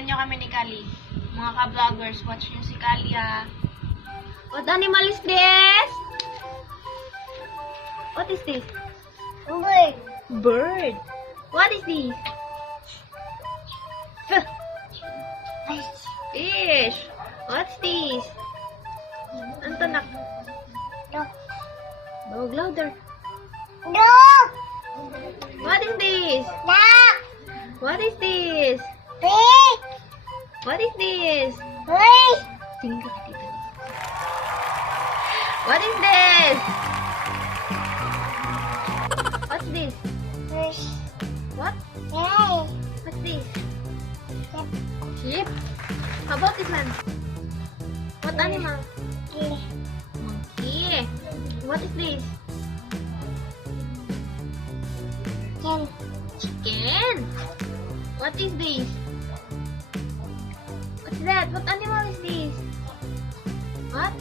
Tingnan nyo kami ni Kalli. Mga ka-vloggers, watch nyo si Kalli ha. What animal is this? What is this? Bird. Bird. What is this? Fish. What's this? Antonak. Dog. Dog, louder. Dog. What is this? Dog. What is this? Pig. What is this? Pig. Tingin ka dito. What is this? What's this? Fish. What? Hey. What's this? Sheep. How about this one? What animal? Monkey. What is this? Chicken. Chicken. What is this? What's that? What animal is this? What?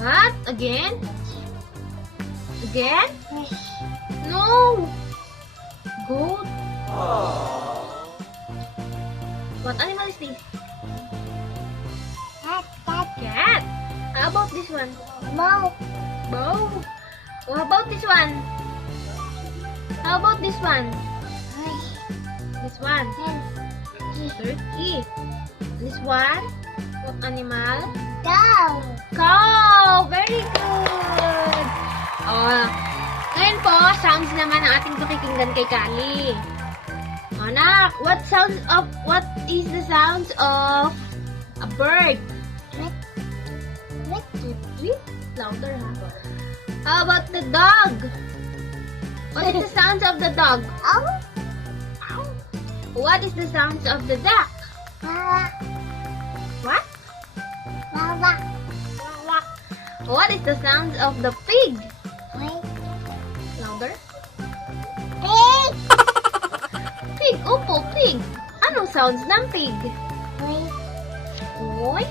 What? Again? Again? Fish. No! Goat? What animal is this? Cat. Cat. How about this one? Mouse. Bow. How about this one? How about this one? Fish. This one. Hen. Turkey. This one? What animal? Dog. Cow! Very good! Oh, ngayon po, sounds naman ang ating pakikinggan kay Kalli. Anak, what is the sounds of a bird? Tweet. Tweet? Louder, ha? How about the dog? What is the sounds of the dog? Ow. What is the sounds of the duck? Wawa. What? Wawa. What is the sounds of the pig? Wait. Louder? Pig. Pig, opo, pig. Anong sounds ng pig? Wait. Oy.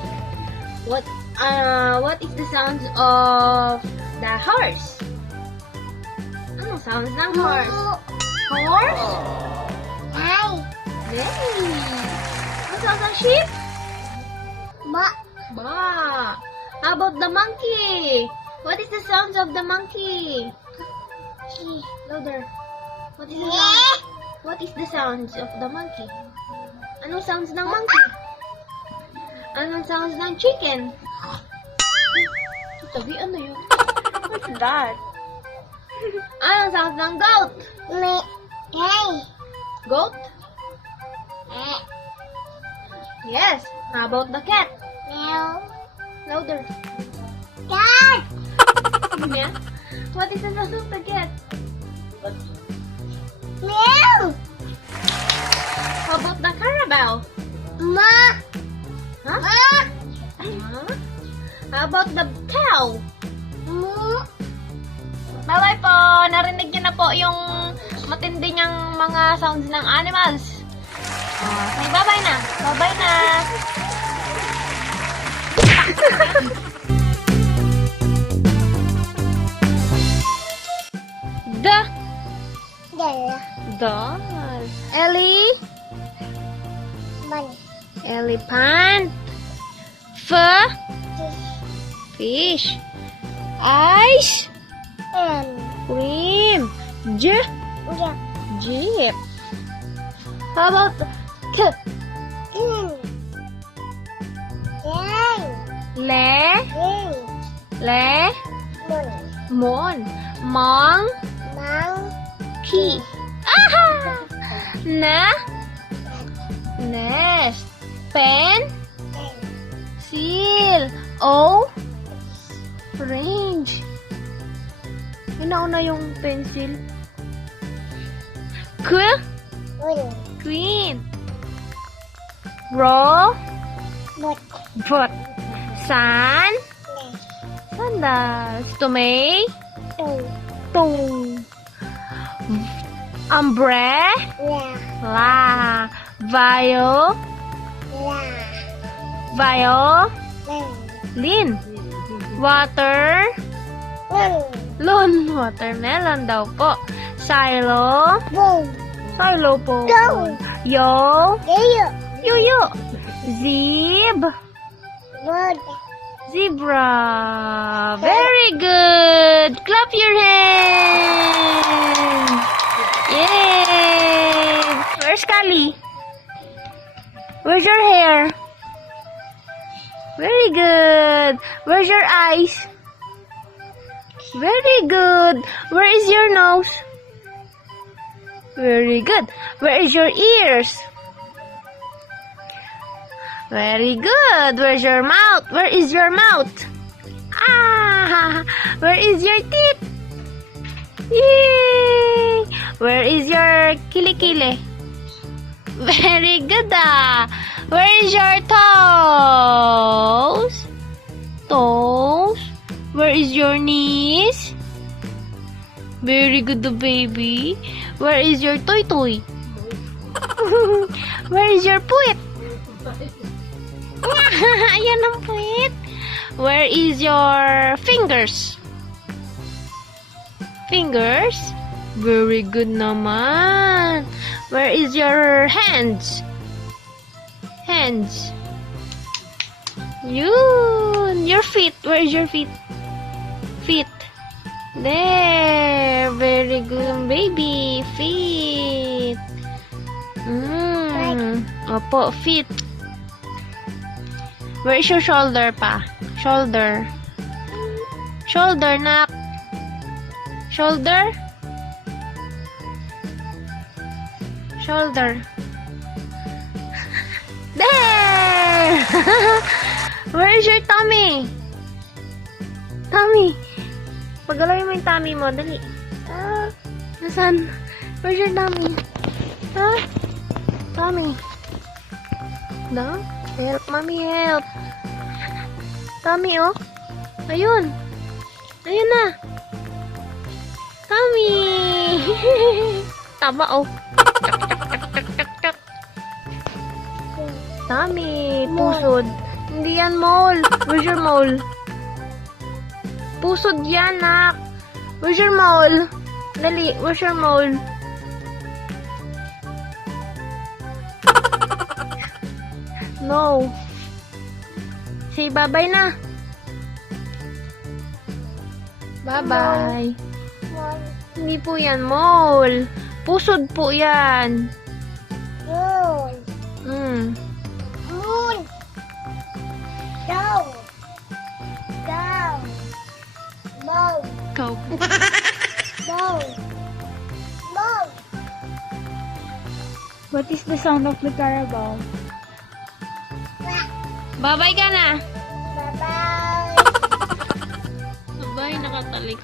What is the sounds of the horse? Anong sounds ng horse? Horse? Ay. Very. What sounds ng sheep? Ba. Ba. How about the monkey? What is the sounds of the monkey? Chi. Louder. What is the sound? What is the sounds of the monkey? Anong sounds ng monkey? Anong sounds ng chicken? Sabi, ano yun? What's that? Anong sounds ng goat? Me. Hey. Goat? Yes. How about the cat? Meow. Louder. Cat. Yeah. What is the sound of the cat? Meow. How about the carabao? Ma. Huh? Ma. Huh? How about the cow? Mu. Bye-bye po. Narinig niyo na po yung matindi niyang mga sounds ng animals. Say bye-bye na. Bye-bye na. Dala. Doll. Ellie. Bunny. Elephant. Fish. Ice. Cream. Yeah. Jeep. How about the Mon. Monkey. Aha! Nest. Pen. Seal. Orange. Inauna yung pencil. Queen. Bot. Sandals. Tomato. Umbrella. Violin. Watermelon daw po. Silo po. Yo. Yo. Zeb. Bird. Zebra. Very good. Clap your hands. Yay. Where's Kalli? Where's your hair? Very good. Where's your eyes? Very good. Where is your nose? Very good. Where is your ears? Very good. Where's your mouth? Where is your mouth? Ah! Where is your teeth? Yay! Where is your kilikili? Very good ah. Where is your toes? Toes? Where is your knees? Very good, the baby. Where is your toy? Where is your puwit? Ayan ang puwit. Where is your fingers? Fingers? Very good naman. Where is your hands? Hands. Yun. Your feet. Where is your feet? Feet. There. Very good, baby. Feet. Opo, feet. Where is your shoulder pa? Shoulder. Shoulder, nak. Shoulder. Shoulder. There! Where is your tummy? Tummy. Pagalawin mo yung tummy mo. Dali. Nasaan? Where's your tummy? Tummy. No? Help, mommy, help. Tummy, oh. Ayun. Ayun na. Tummy. Taba, oh. Tummy. Pusod. Hindi yan mole. Where's your mole? Pusod yan, nak. Where's your mole? Dali. Where's your mole? No. Say bye-bye na. Bye-bye. Hindi po yan mole. Pusod po yan. Moon. Moon. Down. Down. Moon. Go. Down. Moon. What is the sound of the carabao? Bye-bye ka na. Bye-bye. Bye, nakatalik.